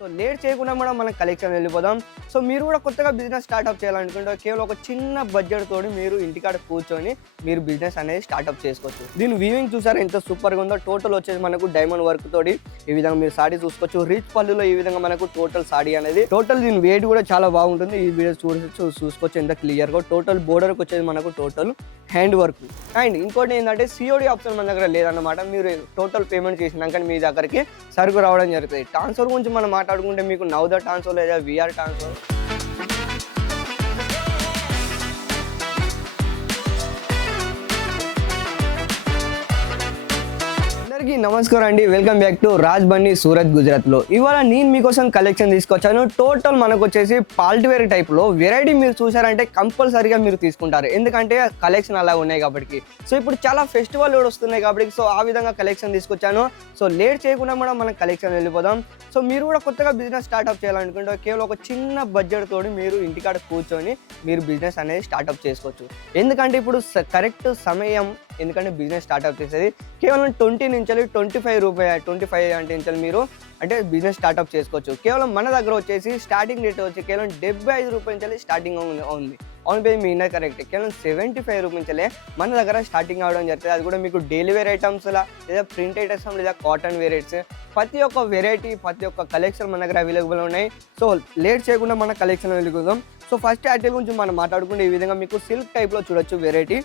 So late చేయకుండా కూడా మనం కలెక్షన్ వెళ్ళిపోదాం. సో మీరు కూడా కొత్తగా బిజినెస్ స్టార్ట్అప్ చేయాలనుకుంటే కేవలం ఒక చిన్న బడ్జెట్ తోటి మీరు ఇంటికాడ కూర్చొని మీరు బిజినెస్ అనేది స్టార్ట్అప్ చేసుకోవచ్చు. దీని వీవింగ్ చూసారా? ఎంత సూపర్గా ఉందో. టోటల్ వచ్చేసి మనకు డైమండ్ వర్క్ తోటి ఈ విధంగా మీరు సాడీ చూసుకోవచ్చు. రిచ్ పళ్ళులో ఈ విధంగా మనకు టోటల్ సాడీ అనేది టోటల్ దీని వెయిట్ కూడా చాలా బాగుంటుంది. ఈ వీడియో చూడవచ్చు చూసుకోవచ్చు. ఎంత క్లియర్గా టోటల్ బోర్డర్కి వచ్చేది మనకు టోటల్ హ్యాండ్ వర్క్ అండ్ ఇంకోటి ఏంటంటే సిఓడి ఆప్షన్ మన దగ్గర లేదన్నమాట. మీరు టోటల్ పేమెంట్ చేసినాక మీ దగ్గరికి సరుకు రావడం జరుగుతుంది. ట్రాన్స్ఫర్ గురించి మనం మాట్లాడుకుంటే మీకు నౌద ట్రాన్స్ఫర్ లేదా విఆర్ ట్రాన్స్ఫర్ అందరికీ నమస్కారం అండి. వెల్కమ్ బ్యాక్ టు రాజ్ బండి సూరత్ గుజరాత్లో ఇవాళ నేను మీకోసం కలెక్షన్ తీసుకొచ్చాను. టోటల్ మనకు వచ్చేసి పాల్ట్వేర్ టైప్లో వెరైటీ మీరు చూసారంటే కంపల్సరీగా మీరు తీసుకుంటారు. ఎందుకంటే కలెక్షన్ అలా ఉన్నాయి కాబట్టి. సో ఇప్పుడు చాలా ఫెస్టివల్ కూడా వస్తున్నాయి కాబట్టి సో ఆ విధంగా కలెక్షన్ తీసుకొచ్చాను. సో లేట్ చేయకుండా కూడా మనం కలెక్షన్ వెళ్ళిపోదాం. సో మీరు కూడా కొత్తగా బిజినెస్ స్టార్ట్అప్ చేయాలనుకుంటే కేవలం ఒక చిన్న బడ్జెట్ తోటి మీరు ఇంటికాడ కూర్చొని మీరు బిజినెస్ అనేది స్టార్ట్అప్ చేసుకోవచ్చు. ఎందుకంటే ఇప్పుడు కరెక్ట్ సమయం ఎందుకంటే బిజినెస్ స్టార్ట్అప్ చేసేది కేవలం ట్వంటీ నుంచి ట్వంటీ ఫైవ్ రూపాయ ట్వంటీ ఫైవ్ అంటే నుంచి మీరు అంటే బిజినెస్ స్టార్ట్అప్ చేసుకోవచ్చు. కేవలం మన దగ్గర వచ్చేసి స్టార్టింగ్ రేట్ వచ్చి కేవలం డెబ్బై ఐదు రూపాయల నుంచి స్టార్టింగ్ ఉంది అవును బేబీ మీ ఇన్నర్ కరెక్ట్ కేవలం సెవెంటీ ఫైవ్ రూపీస్లే మన దగ్గర స్టార్టింగ్ అవడం జరుగుతుంది అది కూడా మీకు డైలీ వేర్ ఐటమ్స్ లేదా ప్రింట్ ఐటమ్స్ లేదా కాటన్ వెరైట్స్ ప్రతి ఒక్క వెరైటీ ప్రతి ఒక్క కలెక్షన్ మన దగ్గర అవైలబుల్ ఉన్నాయి. సో లేట్ చేయకుండా మన కలెక్షన్ వెళ్ళిపోదాం సో ఫస్ట్ యాటిల్ గురించి మనం మాట్లాడుకుంటే ఈ విధంగా మీకు సిల్క్ టైప్లో చూడొచ్చు వెరైటీ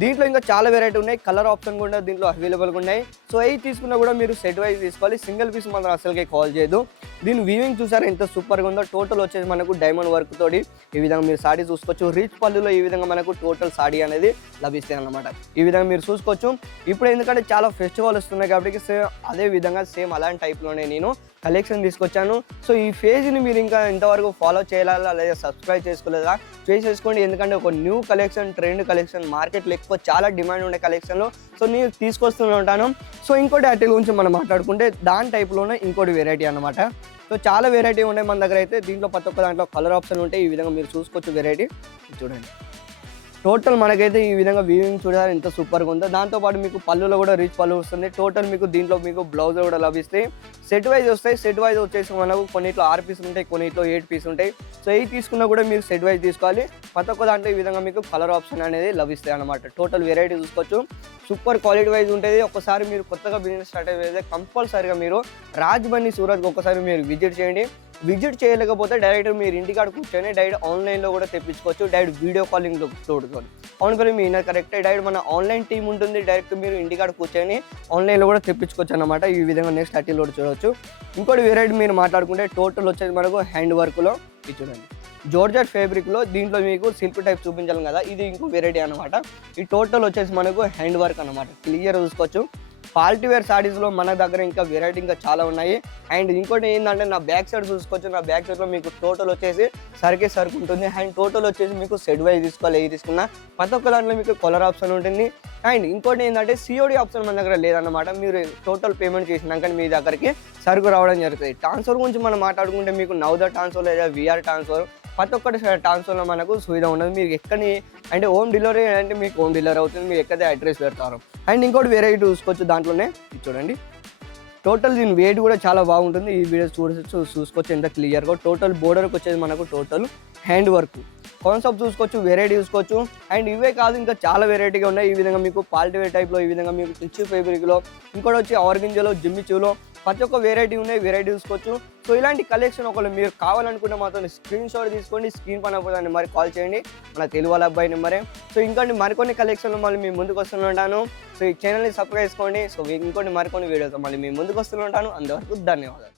దీంట్లో ఇంకా చాలా వెరైటీ ఉన్నాయి. కలర్ ఆప్షన్ కూడా దీంట్లో అవైలబుల్గా ఉన్నాయి. సో అవి తీసుకున్నా కూడా మీరు సెట్ వైజ్ తీసుకోవాలి. సింగిల్ పీస్ మనం అసలుకే కాల్ చేయదు. దీని వీవింగ్ చూసారా ఎంత సూపర్గా ఉందో. టోటల్ వచ్చేసి మనకు డైమండ్ వర్క్ తోటి ఈ విధంగా మీరు సాడీ చూసుకోవచ్చు. రిచ్ పళ్ళులో ఈ విధంగా మనకు టోటల్ సాడీ అనేది లభిస్తాయి అన్నమాట. ఈ విధంగా మీరు చూసుకోవచ్చు. ఇప్పుడు ఎందుకంటే చాలా ఫెస్టివల్ వస్తున్నాయి కాబట్టి సేమ్ అదే విధంగా సేమ్ అలాంటి టైప్లోనే నేను కలెక్షన్ తీసుకొచ్చాను. సో ఈ ఫేజ్ని మీరు ఇంకా ఇంతవరకు ఫాలో చేయాలా లేదా సబ్స్క్రైబ్ చేసుకోలేదా? చేసేసుకోండి ఎందుకంటే ఒక న్యూ కలెక్షన్ ట్రెండ్ కలెక్షన్ మార్కెట్లో ఎక్కువ చాలా డిమాండ్ ఉండే కలెక్షన్లో సో నేను తీసుకొస్తూనే ఉంటాను. సో ఇంకోటి అటెల్ గురించి మనం మాట్లాడుకుంటే దాని టైప్లోనే ఇంకోటి వెరైటీ అనమాట సో చాలా వెరైటీ ఉన్నాయి మన దగ్గర అయితే. దీంట్లో ప్రతి ఒక్క దాంట్లో కలర్ ఆప్షన్ ఉంటాయి ఈ విధంగా మీరు చూసుకోవచ్చు వెరైటీ చూడండి. టోటల్ మనకైతే ఈ విధంగా వీవింగ్ చూడాలి ఎంత సూపర్గా ఉందో. దాంతోపాటు మీకు పళ్ళులో కూడా రిచ్ పళ్ళు వస్తుంది. టోటల్ మీకు దీంట్లో మీకు బ్లౌజ్ కూడా లభిస్తాయి సెట్ వైజ్ వస్తాయి. సెట్ వైజ్ వచ్చేసి మనకు కొన్నిట్లో ఆరు పీసులు ఉంటాయి కొన్నిట్లో ఎయిట్ పీస్ ఉంటాయి. సో ఎయిట్ తీసుకున్నా కూడా మీరు సెట్ వైజ్ తీసుకోవాలి. ప్రతి ఒక్క దాంట్లో ఈ విధంగా మీకు కలర్ ఆప్షన్ అనేది లభిస్తాయి అనమాట టోటల్ వెరైటీ చూసుకోవచ్చు. సూపర్ క్వాలిటీ వైజ్ ఉంటుంది. ఒకసారి మీరు కొత్తగా బిజినెస్ స్టార్ట్ అయితే కంపల్సరీగా మీరు రాజ్ బండి సూరత్కి ఒకసారి మీరు విజిట్ చేయండి. విజిట్ చేయలేకపోతే డైరెక్ట్ మీరు ఇంటికాడ కూర్చొని డైరెక్ట్ ఆన్లైన్లో కూడా తెప్పించుకోవచ్చు డైరెక్ట్ వీడియో కాలింగ్లో చూడుకోవాలి అవును కదా మీ కరెక్ట్. డైరెక్ట్ మన ఆన్లైన్ టీం ఉంటుంది డైరెక్ట్ మీరు ఇంటికాడ కూర్చొని ఆన్లైన్లో కూడా తెప్పించుకోవచ్చు అనమాట ఈ విధంగా నెక్స్ట్ థర్టీ కూడా చూడవచ్చు ఇంకోటి వెరైటీ మీరు మాట్లాడుకుంటే టోటల్ వచ్చేది మనకు హ్యాండ్ వర్క్లో ఇది చూడండి. జోర్జెట్ ఫ్యాబ్రిక్లో దీంట్లో మీకు సిల్క్ టైప్ చూపించాలి కదా ఇది ఇంకో వెరైటీ అనమాట ఈ టోటల్ వచ్చేసి మనకు హ్యాండ్ వర్క్ అనమాట క్లియర్ చూసుకోవచ్చు. పార్టీ వేర్ సారీస్లో మన దగ్గర ఇంకా వెరైటీ ఇంకా చాలా ఉన్నాయి. అండ్ ఇంకోటి ఏంటంటే నా బ్యాక్ సైడ్ చూసుకోవచ్చు. నా బ్యాక్ సైడ్లో మీకు టోటల్ వచ్చేసి సరికే సరుకు ఉంటుంది. అండ్ టోటల్ వచ్చేసి మీకు సెడ్ వైజ్ తీసుకోవాలి. ఏది తీసుకున్నా ప్రతి ఒక్క దాంట్లో మీకు కలర్ ఆప్షన్ ఉంటుంది. అండ్ ఇంకోటి ఏంటంటే సిఓడి ఆప్షన్ మన దగ్గర లేదన్నమాట. మీరు టోటల్ పేమెంట్ చేసినాక మీ దగ్గరికి సరుకు రావడం జరుగుతుంది. ట్రాన్స్ఫర్ గురించి మనం మాట్లాడుకుంటే మీకు నౌద ట్రాన్స్ఫర్ లేదా విఆర్ ట్రాన్స్ఫర్ ప్రతి ఒక్కటి ట్రాన్స్ఫర్లో మనకు సువిధ ఉండదు. మీరు ఎక్కడి అంటే హోమ్ డెలివరీ అంటే మీకు హోమ్ డెలివరీ అవుతుంది మీరు ఎక్కడే అడ్రస్ పెడతారు. అండ్ ఇంకోటి వెరైటీ చూసుకోవచ్చు దాంట్లోనే చూడండి. టోటల్ దీని వెయిట్ కూడా చాలా బాగుంటుంది. ఈ వీడియో చూడవచ్చు చూసుకోవచ్చు ఎంత క్లియర్గా టోటల్ బోర్డర్కి వచ్చేది మనకు టోటల్ హ్యాండ్ వర్క్ కాన్సెప్ట్ చూసుకోవచ్చు వెరైటీ చూసుకోవచ్చు. అండ్ ఇవే కాదు ఇంకా చాలా వెరైటీగా ఉన్నాయి. ఈ విధంగా మీకు పాల్టివేర్ టైప్లో ఈ విధంగా మీకు టిచ్యూ ఫేబ్రిక్లో ఇంకోటి వచ్చి ఆర్గింజలో జిమ్మిచ్యూలో ప్రతి ఒక్క వెరైటీ ఉన్నాయి వెరైటీ చూసుకోవచ్చు. సో ఇలాంటి కలెక్షన్ ఒకవేళ మీరు కావాలనుకుంటే మాత్రం స్క్రీన్ షాట్ తీసుకోండి స్క్రీన్ పైన పోతే మరి కాల్ చేయండి. మన తెలుగు వాళ్ళ అబ్బాయి నెంబరే సో ఇంకోటి మరికొన్ని కలెక్షన్లు మళ్ళీ మీ ముందుకు వస్తుంటాను సో ఈ ఛానల్ని సబ్స్క్రైబ్ చేసుకోండి. సో ఇంకోటి మరికొన్ని వీడియోతో మళ్ళీ మీ ముందుకు వస్తుంటాను అందువరకు ధన్యవాదాలు.